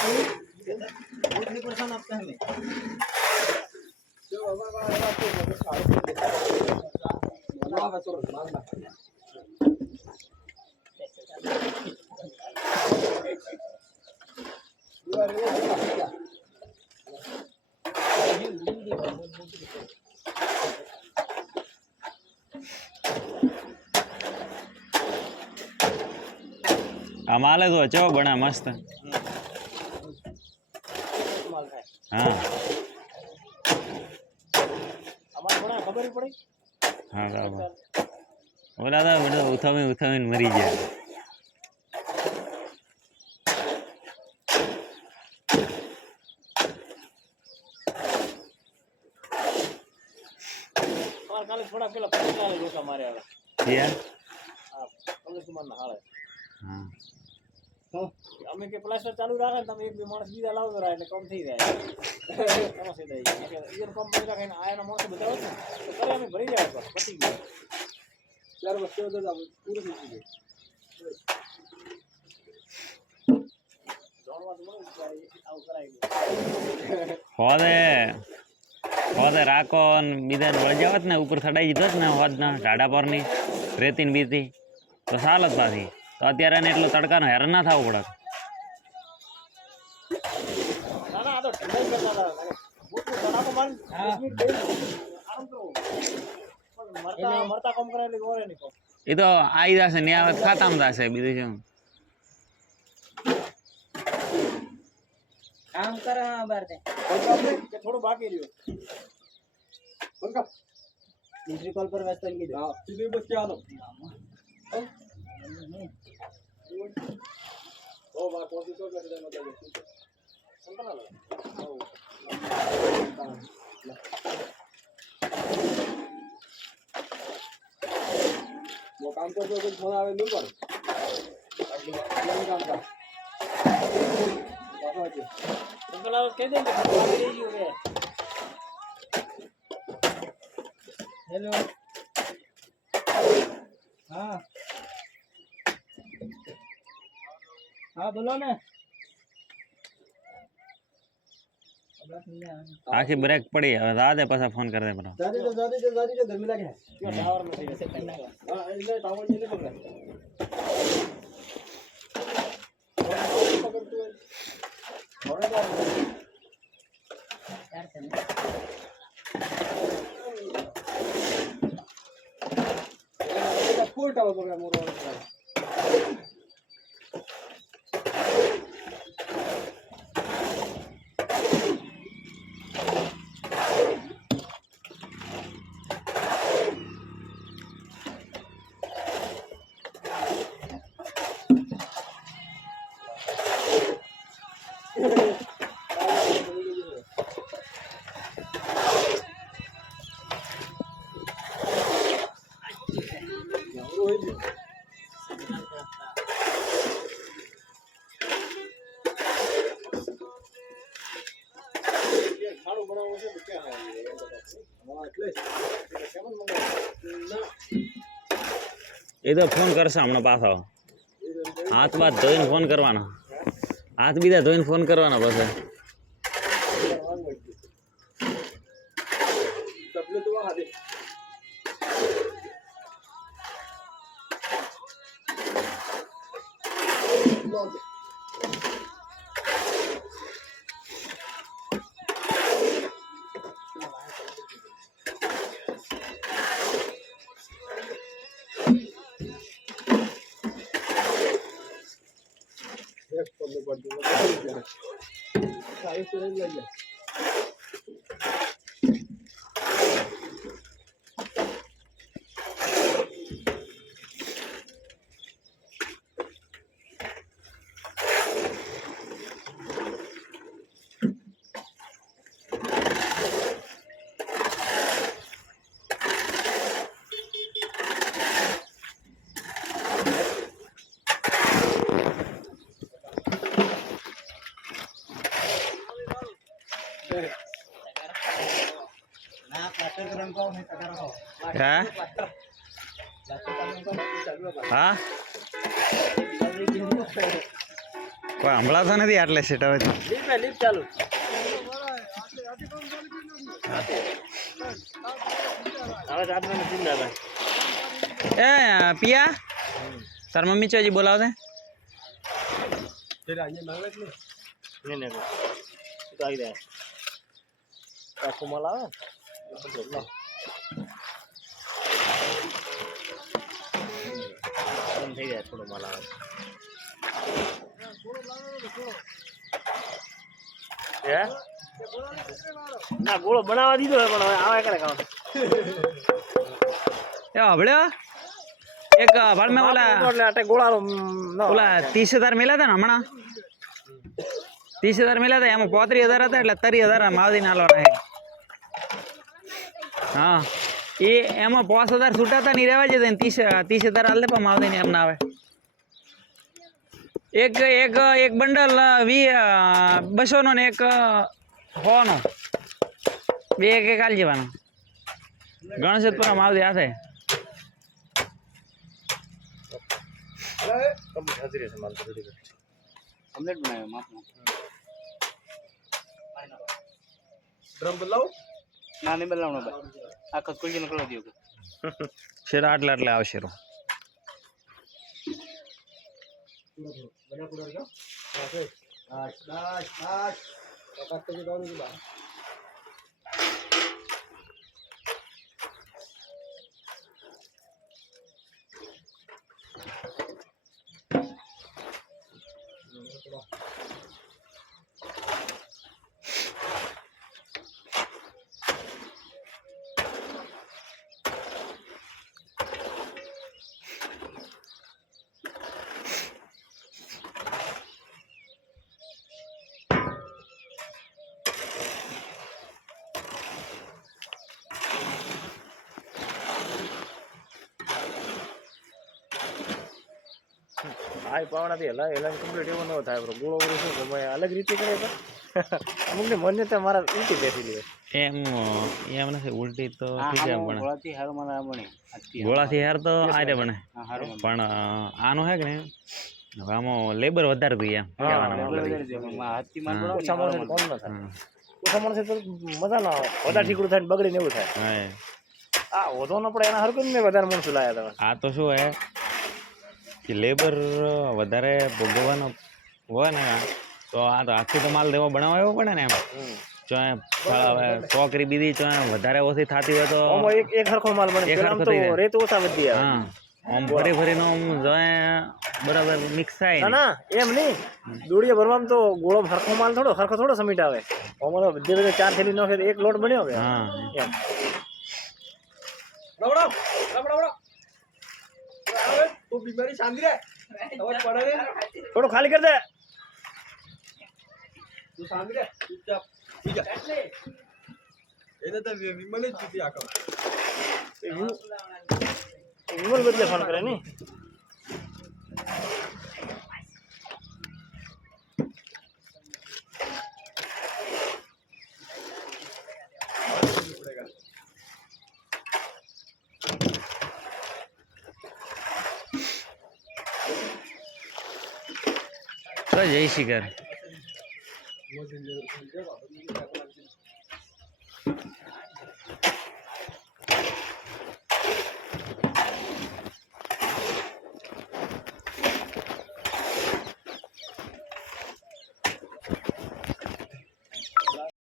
कितने परसेंट आपका हमें जो बाबा माल तो अच्छो बना मस्त। हाँ खबर ही पड़ी। हाँ बराबर बोला था मतलब उठावी मरी जाए। काले थोड़ा पेला पटका ले लोका मारे वाला क्या हां कमलेश कुमार ना हाल हाँ तो અમે કે પ્લાસ્ટર ચાલુ રાખે તમે એક બે માણસ બીજા લાવો જરા એટલે કમ થઈ જાય સમસ્યા થઈ જાય કે ઈયર કમ પડી રાખે આયાના માણસ બતાવો ને તો કરે અમે ભરી જાય બસ પતી ગયું ચાર વસ્તુ તો પૂરું થઈ ગયું જોણવા તો મને આવું કરાઈ હોદે રાખો ને બીજા વળી જાવત ને ઉપર ચડાઈ દીધો ને હોદ ના ઢાડા પરની રેતી ને બીતી તો ચાલત પાછી તો અત્યારે એને એટલો તડકાનો હેરાન ના થવું પડે ના ના આ તો ઠંડાઈ કરતા હતા મોટું તડાકો માર 10 મિનિટ બેસી આરામ કરો પણ મરતા કામ કરે એટલે ઓરે નહીં એ તો આવી જશે ને આવે ખાતામાં જશે બીજું શું काम कर रहा बार दे के थोड़ा बाकी रहियो उनका दूसरी कॉल पर व्यस्त इनकी हां सीधे बस क्या आलो ओ बात कोशिश तो कर देना चाहिए संभल लो वो काम कर दो कुछ फोन आवे नहीं पर काम का अंकल आप कह देंगे आगे रही हो गया हेलो हाँ हाँ बोलो ना आखिर ब्रेक पड़ी है दादे पासा फोन कर दे बना दादी तो घर में लगे हैं ये टावर में से करना है हां इधर टावर नहीं पकड़ रहा फुल टावर पर मोर એ તો ફોન કરશે હમણાં પાછો હાથ બાદ ધોઈને ફોન કરવાનો હાથ બીજા ધોઈને ફોન કરવાનો પછી हाँ हाँ કોઈ હમણાં નથી આટલે સેટ હવે લીપ ચાલુ હવે રાતના ચિંતા ભાઈ એ પિયા તાર મમ્મી ચોજી બોલાવતે નહીં તો આવી જાય આખું માલ આવે થઈ જાય થોડો માલ આવે ના ગોળો બનાવવા દીધો હે પણ હવે આવે કરે કામ એ હબળ્યો એક ભાળ મેં ઓલા એટલે આટે ગોળાનો ઓલા 30,000 મેલા હતા ને હમણાં 30,000 મેલા હતા એમાં 35,000 હતા એટલે 30,000 માવદી નાલો નાખે હા એ એમાં 5,000 છૂટા હતા નહીં રહેવા જતા 30,000 હાલ દે પણ માવદી ને એમ ના આવે એક એક એક બંડલ 200 નો ને એક 100 નો બે એક એક હાલ જવાનો ગણેશપુરા માવદી હાથે હાજરી છે માલ તો કમ્પ્લીટ બનાવ્યો માપનો ડ્રમ બદલાવ ના નહીં બદલાવનો ભાઈ આખો ખુલજીને કરો દો શેરા આટલા આવશે રો આ પાવડાથી હલા એલા કમ્પ્લીટ એવો ન થાય બ્રો ગોળો વળી શું ગમે અલગ રીતે કરે તો અમુકને મને તો મારા ઉલટી બેસી લે એમ નથી ઉલટી તો ઠીક છે પણ ગોળાથી હાર મને બને ગોળાથી હાર તો આરે બને પણ આનું હે કે ને હવે આમાં લેબર વધારે જોઈએ એમ હાથથી માર ઓછા માણસે કોમ ન થાય ઓછા માણસે તો મજા ના આવે વધારે ઠીકડું થાય બગડીને એવું થાય આ ઓધો ન પડે એના હરકત મેં વધારે માણસો લાયા તમે આ તો શું હે કે લેબર વધારે ભોગવવાનો હોય ને તો આ તો આખી તો માલ દેવો બનાવવો પડે ને એમ જો હવે ટોકરી બીજી જો વધારે ઓછી થતી હોય તો એક હરખો માલ બને પેલા તો રેત ઓછા વધી આવે હા આમ ફરી ફરીનો જો બરાબર મિક્સ થાય ના એમ નહીં દોડીએ ભરવામાં તો ગોળો હરખો માલ થોડો સમીટ આવે અમારો બધે બધે 4 થેલી નાખે એક લોટ બન્યો કે હા એમ રબડો આવે તો બીમારી શાંતિ રે હવે પડે રે થોડો ખાલી કર દે તું શાંતિ રે ચૂપચાપ ઠીક છે એને તો વિમલ જ જીતી આકમ વિમલ બદલે ફોન કરે ની જય શિખર